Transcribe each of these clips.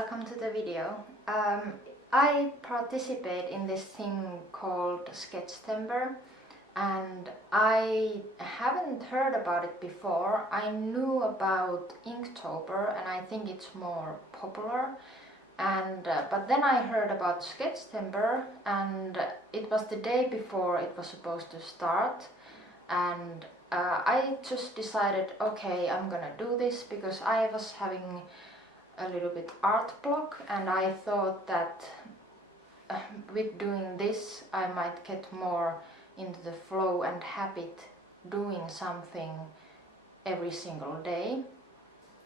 welcome to the video. I participate in this thing called Sketchtember and I haven't heard about it before. I knew about Inktober and I think it's more popular, and but then I heard about Sketchtember and it was the day before it was supposed to start, and I just decided, okay, I'm gonna do this because I was having a little bit art block, and I thought that with doing this I might get more into the flow and habit doing something every single day,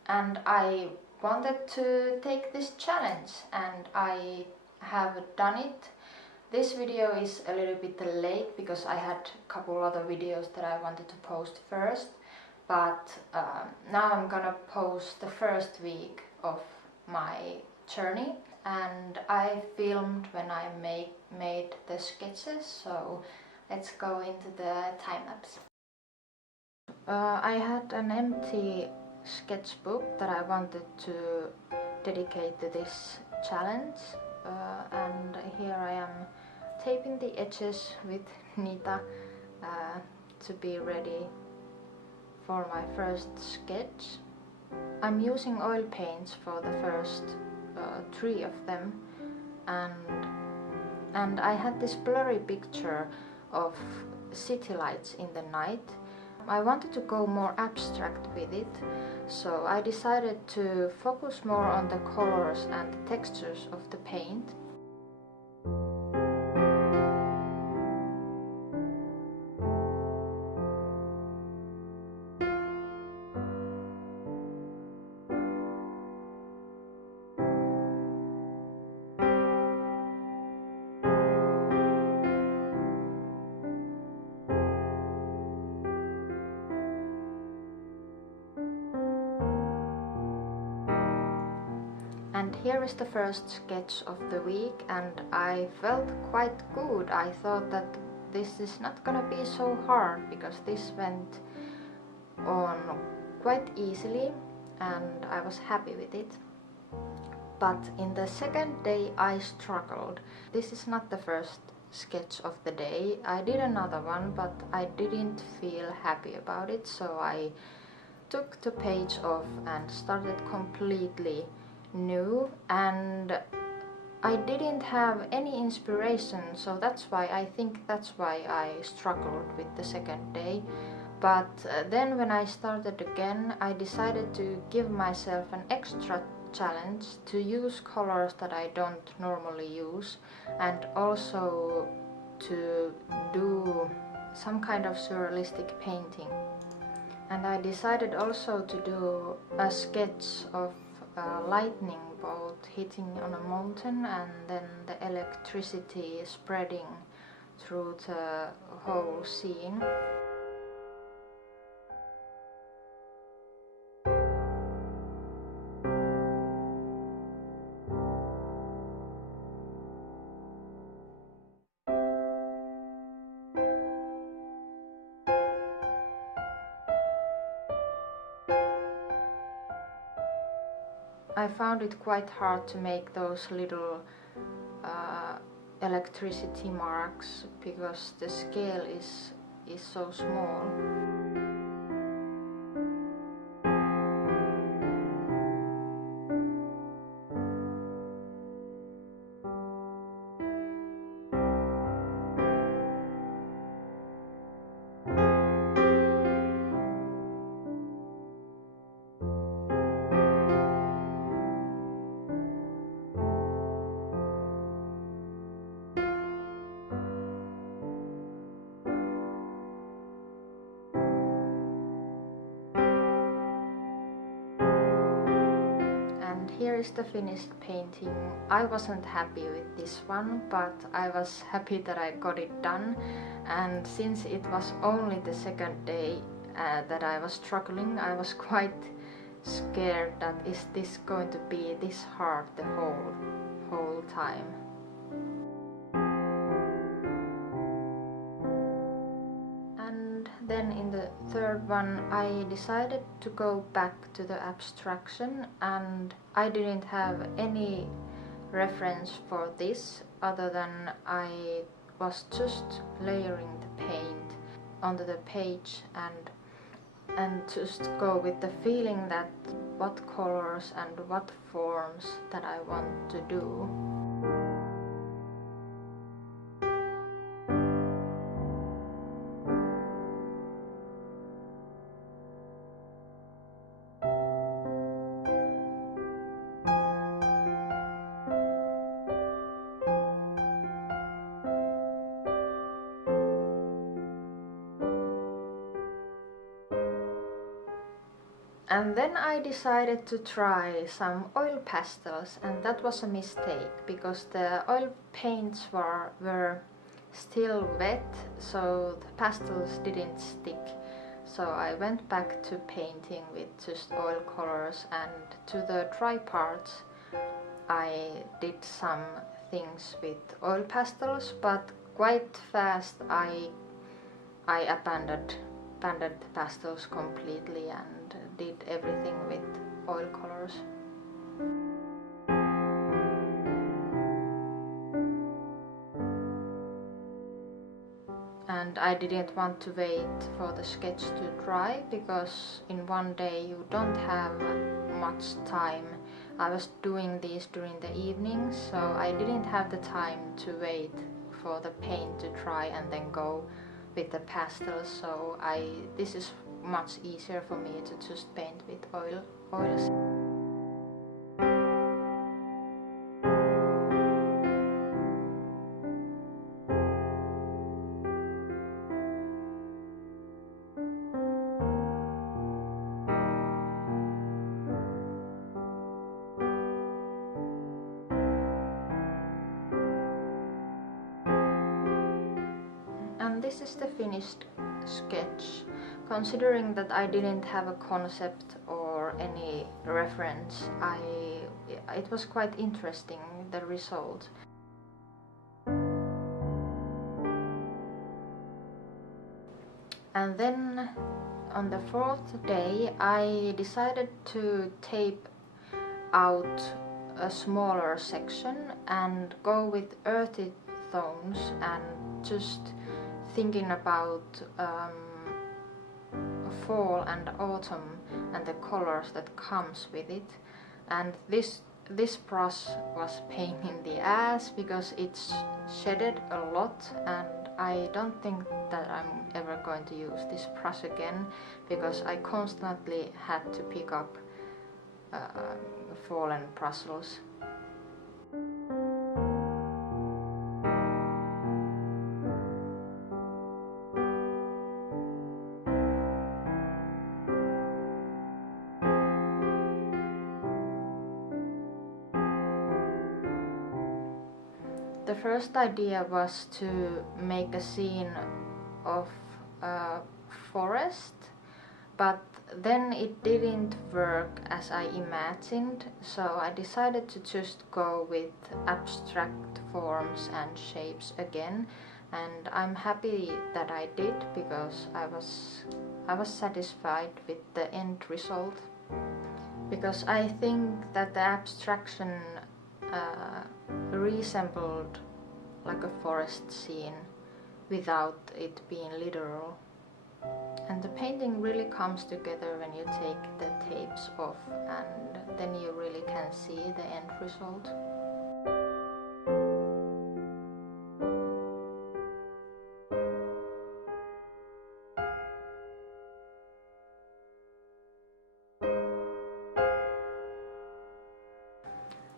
and I wanted to take this challenge and I have done it. This video is a little bit late because I had a couple other videos that I wanted to post first, but now I'm gonna post the first week of my journey, and I filmed when I made the sketches, so let's go into the time-lapse. I had an empty sketchbook that I wanted to dedicate to this challenge, and here I am taping the edges with Nita to be ready for my first sketch. I'm using oil paints for the first 3 of them, and I had this blurry picture of city lights in the night. I wanted to go more abstract with it, so I decided to focus more on the colors and the textures of the paint. And here is the first sketch of the week, and I felt quite good. I thought that this is not gonna be so hard because this went on quite easily and I was happy with it. But in the second day I struggled. This is not the first sketch of the day. I did another one, but I didn't feel happy about it, so I took the page off and started completely new, and I didn't have any inspiration, so that's why I think that's why I struggled with the second day. But then when I started again, I decided to give myself an extra challenge to use colors that I don't normally use, and also to do some kind of surrealistic painting. And I decided also to do a sketch of a lightning bolt hitting on a mountain and then the electricity spreading through the whole scene. I found it quite hard to make those little electricity marks because the scale is so small. Here is the finished painting. I wasn't happy with this one, but I was happy that I got it done, and since it was only the second day that I was struggling, I was quite scared that is this going to be this hard the whole time. And Then in the third one I decided to go back to the abstraction, and I didn't have any reference for this other than I was just layering the paint onto the page and just go with the feeling that what colors and what forms that I want to do. And then I decided to try some oil pastels, and that was a mistake because the oil paints were still wet, so the pastels didn't stick. So I went back to painting with just oil colors, and to the dry parts I did some things with oil pastels, but quite fast I abandoned the pastels completely and did everything with oil colors. And I didn't want to wait for the sketch to dry because in one day you don't have much time. I was doing these during the evening, so I didn't have the time to wait for the paint to dry and then go with the pastels, so this is much easier for me to just paint with oils. And this is the finished sketch. Considering that I didn't have a concept or any reference, it was quite interesting, the result. And then on the fourth day I decided to tape out a smaller section and go with earthy tones and just thinking about fall and autumn and the colors that comes with it. And this brush was pain in the ass because it's shedded a lot, and I don't think that I'm ever going to use this brush again because I constantly had to pick up fallen bristles. The first idea was to make a scene of a forest, but then it didn't work as I imagined, so I decided to just go with abstract forms and shapes again, and I'm happy that I did because I was satisfied with the end result, because I think that the abstraction resembled like a forest scene without it being literal. And the painting really comes together when you take the tapes off, and then you really can see the end result.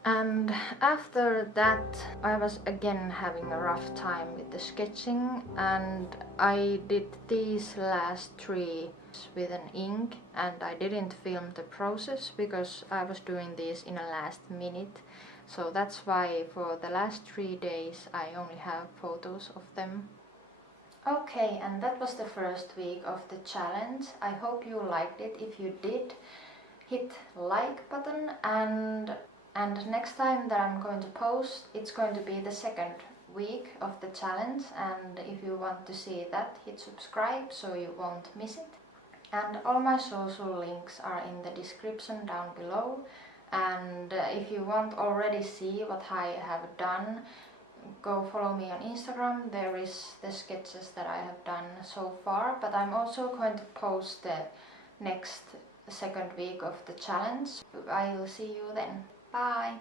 And after that I was again having a rough time with the sketching, and I did these last 3 with an ink, and I didn't film the process because I was doing this in a last minute, so that's why for the last 3 days I only have photos of them. Okay, and that was the first week of the challenge. I hope you liked it. If you did, hit like button, and next time that I'm going to post, it's going to be the second week of the challenge, and if you want to see that, hit subscribe so you won't miss it. And all my social links are in the description down below, and if you want already see what I have done, go follow me on Instagram. There is the sketches that I have done so far, but I'm also going to post the next second week of the challenge. I will see you then. Bye!